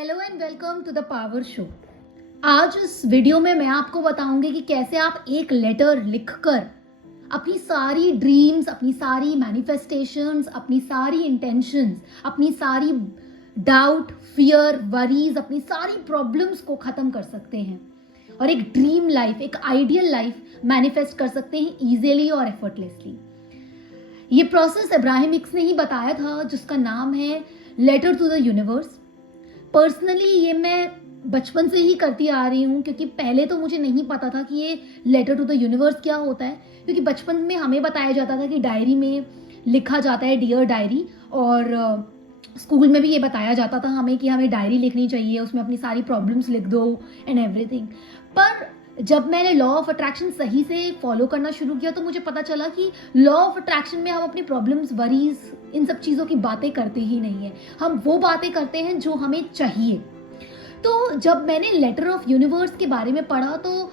Hello and welcome to the power show. आज इस video में मैं आपको बताऊंगी कि कैसे आप एक लेटर लिखकर अपनी सारी ड्रीम्स, अपनी सारी मैनिफेस्टेशंस, अपनी सारी इंटेंशंस, अपनी सारी डाउट, फियर, वरीज, अपनी सारी प्रॉब्लम्स को खत्म कर सकते हैं और एक ड्रीम लाइफ, एक आइडियल लाइफ मैनिफेस्ट कर सकते हैं इजीली और एफर्टलेसली। ये प्रोसेस इब्राहिम हिक्स ने ही बताया था, जिसका नाम है letter to the universe. Personally ये मैं बचपन से ही करती आ रही हूँ, क्योंकि पहले तो मुझे नहीं पता था कि ये लेटर टू द यूनिवर्स क्या होता है। क्योंकि बचपन में हमें बताया जाता था कि डायरी में लिखा जाता है, डियर डायरी, और स्कूल में भी ये बताया जाता था हमें कि हमें डायरी लिखनी चाहिए, उसमें अपनी सारी प्रॉब्लम्स लिख दो एंड एवरीथिंग। पर जब मैंने लॉ ऑफ अट्रैक्शन सही से फॉलो करना शुरू किया तो मुझे पता चला कि लॉ ऑफ अट्रैक्शन में हम अपनी प्रॉब्लम्स, वरीज, इन सब चीज़ों की बातें करते ही नहीं है। हम वो बातें करते हैं जो हमें चाहिए। तो जब मैंने लेटर ऑफ यूनिवर्स के बारे में पढ़ा तो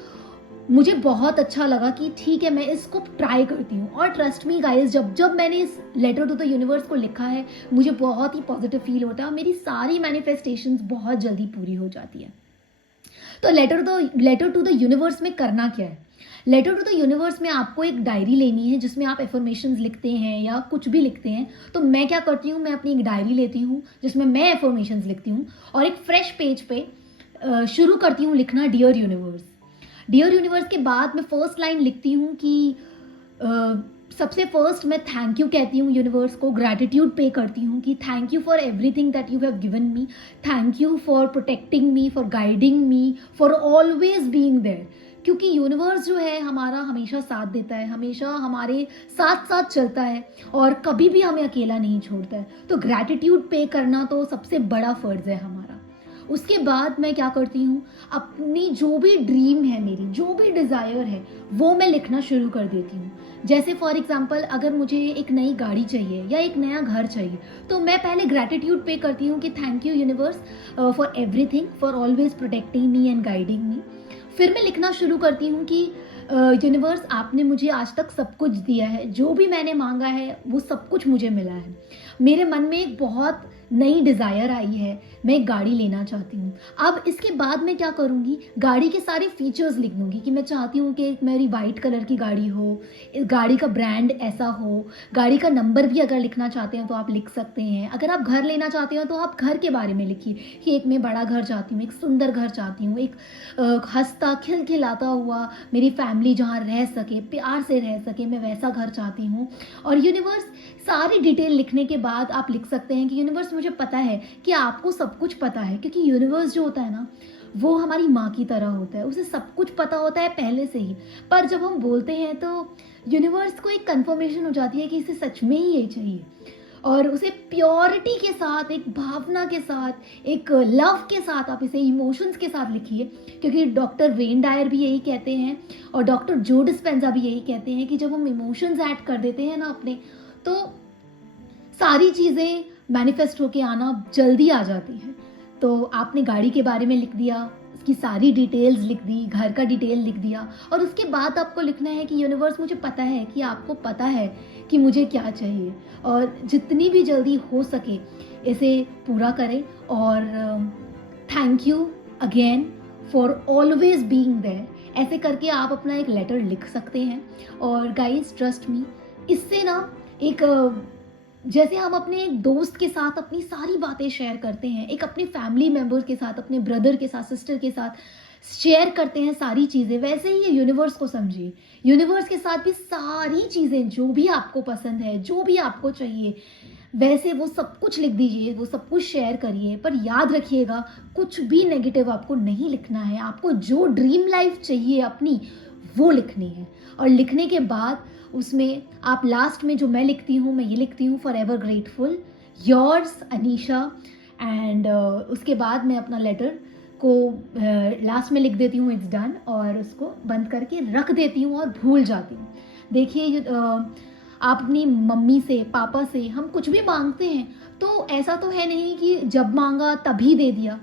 मुझे बहुत अच्छा लगा कि ठीक है, मैं इसको ट्राई करती हूँ। और ट्रस्ट मी गाइस, जब जब मैंने इस लेटर टू द यूनिवर्स को लिखा है, मुझे बहुत ही पॉजिटिव फील होता है और मेरी सारी मैनिफेस्टेशंस बहुत जल्दी पूरी हो जाती है। तो लेटर टू द यूनिवर्स में करना क्या है? लेटर टू द यूनिवर्स में आपको एक डायरी लेनी है जिसमें आप एफर्मेशंस लिखते हैं या कुछ भी लिखते हैं। तो मैं क्या करती हूँ, मैं अपनी एक डायरी लेती हूँ जिसमें मैं एफर्मेशंस लिखती हूँ और एक फ्रेश पेज पे शुरू करती हूँ लिखना डियर यूनिवर्स। डियर यूनिवर्स के बाद मैं फर्स्ट लाइन लिखती हूँ कि सबसे फर्स्ट मैं थैंक यू कहती हूँ यूनिवर्स को, ग्रैटिट्यूड पे करती हूँ कि thank you for everything that you have given me, thank you for protecting me, for guiding me, for always being there. क्योंकि यूनिवर्स जो है हमारा हमेशा साथ देता है, हमेशा हमारे साथ साथ चलता है और कभी भी हमें अकेला नहीं छोड़ता है। तो ग्रैटिट्यूड पे करना तो सबसे बड़ा फर्ज है हमारा। उसके बाद मैं क्या करती हूँ, अपनी जो भी ड्रीम है, मेरी जो भी डिज़ायर है, वो मैं लिखना शुरू कर देती हूँ। जैसे फॉर एग्जांपल, अगर मुझे एक नई गाड़ी चाहिए या एक नया घर चाहिए तो मैं पहले ग्रैटिट्यूड पे करती हूँ कि thank you universe for everything, for always protecting me and guiding मी। फिर मैं लिखना शुरू करती हूँ कि यूनिवर्स आपने मुझे आज तक सब कुछ दिया है, जो भी मैंने मांगा है वो सब कुछ मुझे मिला है। मेरे मन में एक बहुत नई डिज़ायर आई है, मैं एक गाड़ी लेना चाहती हूँ। अब इसके बाद मैं क्या करूँगी, गाड़ी के सारे फीचर्स लिख दूँगी कि मैं चाहती हूँ कि मेरी वाइट कलर की गाड़ी हो, गाड़ी का ब्रांड ऐसा हो, गाड़ी का नंबर भी अगर लिखना चाहते हैं तो आप लिख सकते हैं। अगर आप घर लेना चाहते हो तो आप घर के बारे में लिखिए कि एक मैं बड़ा घर चाहती हूँ, एक सुंदर घर चाहती हूँ, एक हंसता खिलखिलाता हुआ मेरी फैमिली जहाँ रह सके, प्यार से रह सके, मैं वैसा घर चाहती हूँ। और यूनिवर्स, सारी डिटेल लिखने के बाद आप लिख सकते हैं कि यूनिवर्स मुझे पता है कि आपको सब कुछ पता है, क्योंकि यूनिवर्स जो होता है ना, वो हमारी माँ की तरह होता है, उसे सब कुछ पता होता है पहले से ही। पर जब हम बोलते हैं तो यूनिवर्स को एक कंफर्मेशन हो जाती है कि इसे सच में ही ये चाहिए, और उसे प्योरिटी के साथ, एक भावना के साथ, एक लव के साथ आप इसे इमोशंस के साथ लिखिए। क्योंकि डॉक्टर वेन डायर भी यही कहते हैं और डॉक्टर जो डिस्पेंजा भी यही कहते हैं कि जब हम इमोशंस ऐड कर देते हैं ना अपने, तो सारी चीज़ें मैनिफेस्ट होके आना जल्दी आ जाती है। तो आपने गाड़ी के बारे में लिख दिया, उसकी सारी डिटेल्स लिख दी, घर का डिटेल लिख दिया, और उसके बाद आपको लिखना है कि यूनिवर्स मुझे पता है कि आपको पता है कि मुझे क्या चाहिए, और जितनी भी जल्दी हो सके इसे पूरा करें। और thank you again for always being there. ऐसे करके आप अपना एक लेटर लिख सकते हैं। और गाइस, ट्रस्ट मी, इससे ना एक जैसे हम अपने एक दोस्त के साथ अपनी सारी बातें शेयर करते हैं, एक अपने फैमिली मेम्बर के साथ, अपने ब्रदर के साथ, सिस्टर के साथ शेयर करते हैं सारी चीज़ें, वैसे ही ये यूनिवर्स को समझिए। यूनिवर्स के साथ भी सारी चीज़ें जो भी आपको पसंद है, जो भी आपको चाहिए, वैसे वो सब कुछ लिख दीजिए, वो सब कुछ शेयर करिए। पर याद रखिएगा, कुछ भी नेगेटिव आपको नहीं लिखना है। आपको जो ड्रीम लाइफ चाहिए अपनी, वो लिखनी है। और लिखने के बाद उसमें आप लास्ट में जो मैं लिखती हूँ, मैं ये लिखती हूँ, for ever grateful, yours Anisha. And उसके बाद मैं अपना लेटर को लास्ट में लिख देती हूँ, इट्स डन, और उसको बंद करके रख देती हूँ और भूल जाती हूँ। देखिए, आप अपनी मम्मी से, पापा से हम कुछ भी मांगते हैं तो ऐसा तो है नहीं कि जब मांगा तभी दे दिया,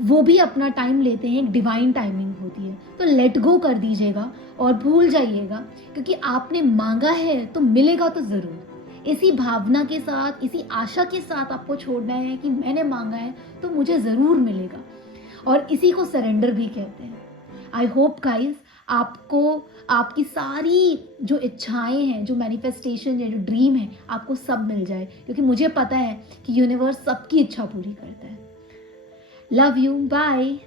वो भी अपना टाइम लेते हैं, एक डिवाइन टाइमिंग होती है। तो लेट गो कर दीजिएगा और भूल जाइएगा, क्योंकि आपने मांगा है तो मिलेगा तो ज़रूर। इसी भावना के साथ, इसी आशा के साथ आपको छोड़ना है कि मैंने मांगा है तो मुझे ज़रूर मिलेगा, और इसी को सरेंडर भी कहते हैं। आई होप गाइस आपको आपकी सारी जो इच्छाएं हैं, जो मैनिफेस्टेशन है, जो ड्रीम है, आपको सब मिल जाए, क्योंकि मुझे पता है कि यूनिवर्स सबकी इच्छा पूरी करता है। Love you, bye.